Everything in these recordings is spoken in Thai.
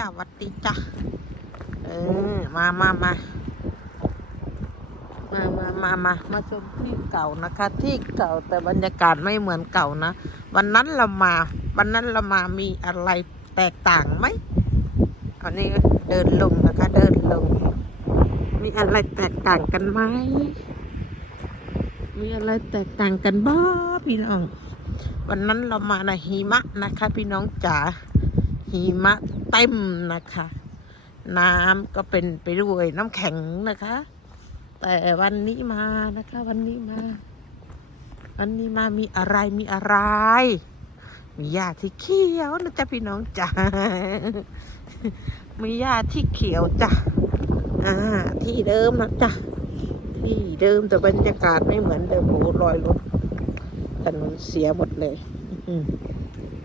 จ้าหวัดดีจ้าเออ มามามามามามามามาชมที่เก่านะคะ ที่เก่าแต่บรรยากาศไม่เหมือนเก่านะ วันนั้นเรามา วันนั้นเรามามีอะไรแตกต่างไหมอันนี้เดินลงนะคะ เดินลง มีอะไรแตกต่างกันไหมมีอะไรแตกต่างกันบ้าพี่น้อง วันนั้นเรามาในหิมะนะคะ พี่น้องจ๋า หิมะเต็มนะคะ น้ำก็เป็นไปด้วยน้ำแข็งนะคะ แต่วันนี้มานะคะ วันนี้มา วันนี้มามีอะไรมีอะไร มีหญ้าที่เขียวนะจ๊ะพี่น้องจ๋ามีหญ้าที่เขียวจ้ะอ่าที่เดิมนะจ๊ะที่เดิมแต่บรรยากาศไม่เหมือนเดิมโอ้รอยรถถนนเสียหมดเลย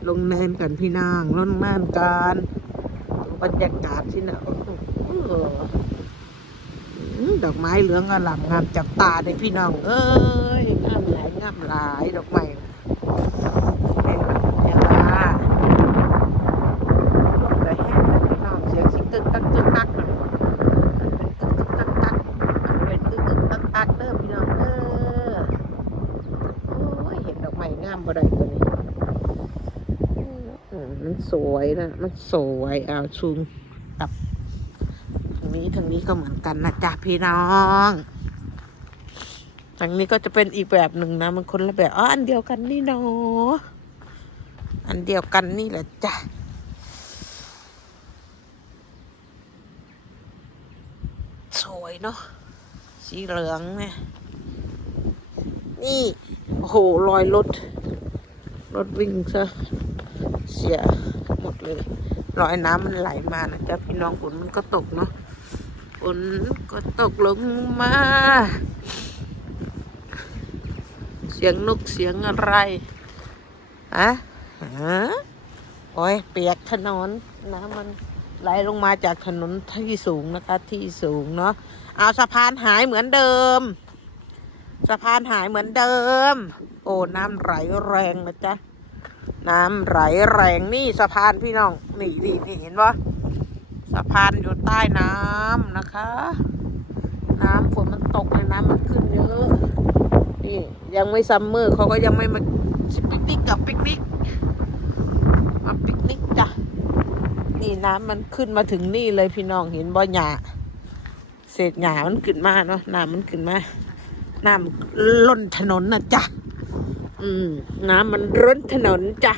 ลงแรนกันพี่นางลงแรนกันบรรยากาศที่น่ะดอกไม้เหลืองอลังงามจับตาในพี่น้อง เอ้ยงามหลายงามหลายดอกไม้งามบ่ได้ตัวนี้ มันสวยนะ มันสวยเอาชุงกับทางนี้ทางนี้ก็เหมือนกันนะจ๊ะพี่น้องทางนี้ก็จะเป็นอีกแบบหนึ่งนะมันคนละแบบอ๋ออันเดียวกันนี่เนาะอันเดียวกันนี่แหละจ้ะสวยเนาะสีเหลืองเนี่ยนี่โอ้โหรอยรถรถวิ่งซะ เสียหมดเลยรอยน้ำมันไหลมานะจ๊ะพี่น้องฝนมันก็ตกเนาะฝนก็ตกลงมา เสียงนกเสียงอะไรอะฮะโอ้ยเปียกถนนน้ำมันไหลลงมาจากถนนที่สูงนะคะที่สูงเนาะเอาสะพานหายเหมือนเดิม สะพานหายเหมือนเดิม โอ้น้ำไหลแรงนะจ๊ะ น้ำไหลแรงนี่สะพานพี่น้อง นี่นี่นี่เห็นปะสะพานอยู่ใต้น้ำนะคะ น้ำฝนมันตกเลยน้ำมันขึ้นเยอะนี่ยังไม่ซัมเมอร์เขาก็ยังไม่มาปิกนิกกับปิกนิกมาปิกนิกจ้ะนี่น้ำมันขึ้นมาถึงนี่เลยพี่น้องเห็นบ่หยาเศษหยามันขึ้นมาเนาะน้ำมันขึ้นมาน้ำล้นถนนนะจ๊ะ อืม น้ำมันร้นถนนจ้ะ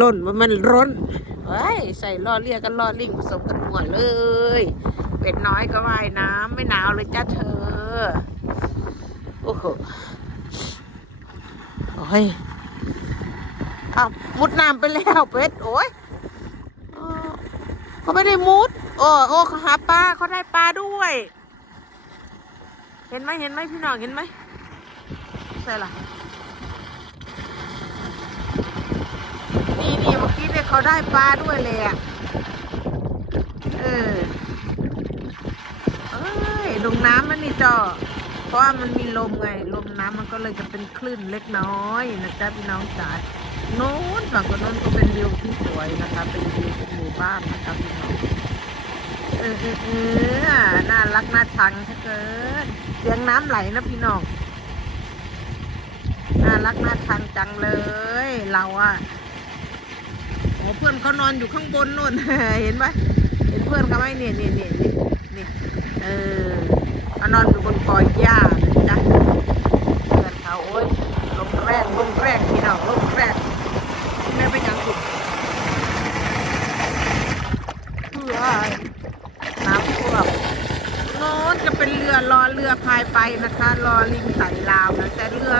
ล้นว่ามันร้นเฮ้ยใส่ล่อเรียกกันล่อลิงผสมกันหมดเลย เป็ดน้อยก็ว่ายน้ำไม่หนาวเลยจ้าเธอ โอ้โหโอ้ยอ้าวมุดน้ำไปแล้วเป็ดโอ้ยเขาไม่ได้มุด โอ้โอ้เขาหาปลาเขาได้ปลาด้วย เห็นไหมเห็นไหมพี่น้องเห็นไหมใช่ละนี่นี่ เขาได้ปลาด้วยเลยอะ เออ เอ้ยลงน้ำมันนี่จอเพราะว่ามันมีลมไง ลมน้ำมันก็เลยจะเป็นคลื่นเล็กน้อยนะจ๊ะพี่น้องจ๋าโน้นฝั่งก็โน้นก็เป็นวิวที่สวยนะคะ เป็นวิวหมู่บ้านนะคะพี่น้องเออเออเออน่ารักน่าชังเกินเสียงน้ำไหลนะพี่น้องน่ารักน่าชังจังเลย เราอะ เพื่อนเขานอนอยู่ข้างบนนู่น เห็นไหมเห็นเพื่อนเขาไหมเนี่ยเนี่ยเนี่ยเนี่ยเออเขานอนอยู่บนกอหญ้าจ๊ะเพื่อนเขาโอ้ยลมแรกลมแรกพี่น้องลมแรกแม่ไปยังสุดเพื่อน้ำท่วมโน้นจะเป็นเรือรอเรือพายไปนะคะ รอลิงไต่ลาวนะแต่เรือ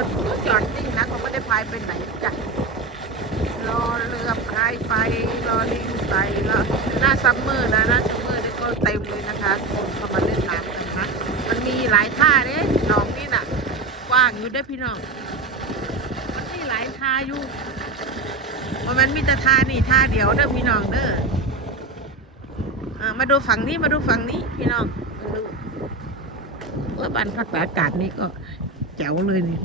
จอดนิ่งนะเขาไม่ได้พายไปไหนจ้ะ รอเรือพายไปรอลิงใส่แล้วหน้าซัมเมอร์นะหน้าซัมเมอร์นี่ก็เต็มเลยนะคะคนเข้ามาเล่นน้ำกันนะมันมีหลายท่าเด้หนองนี่น่ะกว้างอยู่ด้วยพี่น้องมันมีหลายท่าอยู่ว่ามันมีแต่ท่านี่ท่าเดียวเด้อพี่น้องเด้ออมาดูฝั่งนี้มาดูฝั่งนี้ พี่น้องมาดูว่าบ้านพักตากอากาศนี่ก็แจ๋วเลยนี่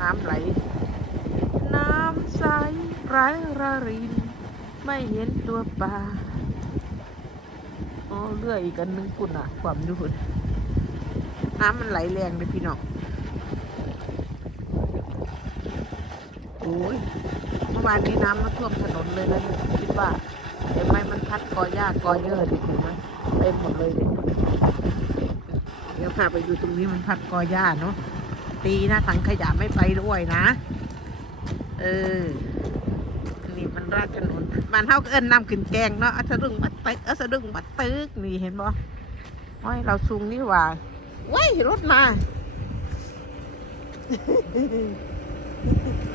น้ำไหล น้ำใสไร้ระริน ไม่เห็นตัวปลาอ๋อเรือยอีกอันหนึงคุณอะความอยู่คุณน้ำมันไหลแรงเลยพี่น้องโอ้ยเมื่อวานนี้น้ำมาท่วมถนนเลยนะคิดว่าเดี๋ยวไม่มันพัดกอหญ้ากอเยอะดิคุณไหมเต็มหมดเลยเลยเดี๋ยวพาไปดูตรงนี้มันพัดกอหญ้าเนาะตีนะถังขยะไม่ไปด้วยนะ อออันนี้มันราดถนนบ้านเฮาก็เอิ้นนำขึ้นแกงเนาะเอาสะดึงบัดตึกเอาสะดึงบัดตึกนี่เห็นบ่โอ้ยเราซุงนี่หว่าเว้ยรถมา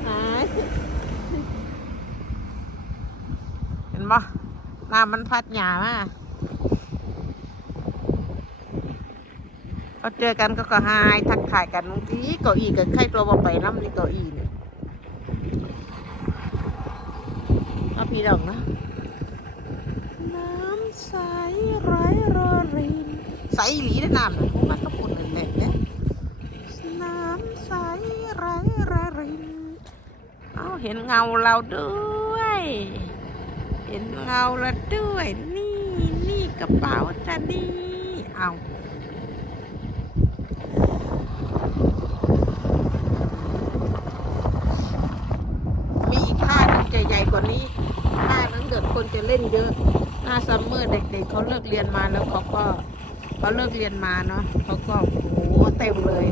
หายเห็นบ่น้ำมันพัดหยามาก็เจอกันก็ก็หายทักทายกันบางทีเก้าอี้กับใครตัวบ่ไปน้ำนี่เก้าอี้เนี่ย เอา พี่ดองนะน้ำใสไร้รอรินใสหลีได้น้ำเลยพวกมันก็ปุ่นแหลกเนี่ยน้ำใสไร้รอรินเอาเห็นเงาเราด้วย เห็นเงาเราด้วย นี่นี่กระเป๋าจะนี่เอามีอีกท่าหนึงจะใหญ่กว่านี้ คนจะเล่นเยอะ หน้าซัมเมอร์เด็ก ๆเขาเลิกเรียนมาแล้วเขาก็เขาเลิกเรียนมาเนาะเขาก็โอ้โหเต็มเลย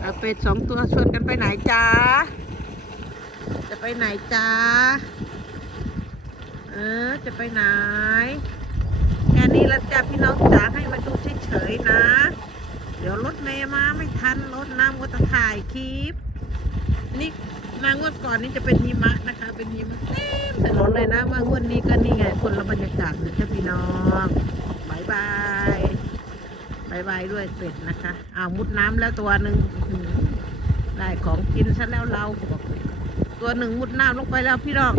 เอาเป็ดสองตัวชวนกันไปไหนจ้าจะไปไหนจ้าเออจะไปไหนแค่นี้ละจ้าพี่น้องจ๋าให้มาดูเฉยๆนะ เดี๋ยวรถเมย์มาไม่ทันรถน้ำก็จะถ่ายคลิปนี่ นางวดก่อนนี่จะเป็นหิมะนะคะ เป็นหิมะเต็มถนนเลยนะว่างวดนี้ก็นี่ไงคนละบรรยากาศเลยจ้าพี่น้องบายบายบายบายด้วยเป็ดนะคะอ้าวมุดน้ำแล้วตัวหนึ่งได้ของกินซะแล้วเราตัวหนึ่งมุดน้ำลงไปแล้วพี่น้อง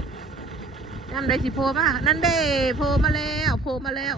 นั่นได้สิโผล่มานั่นเด้โผล่มาแล้วโผล่มาแล้ว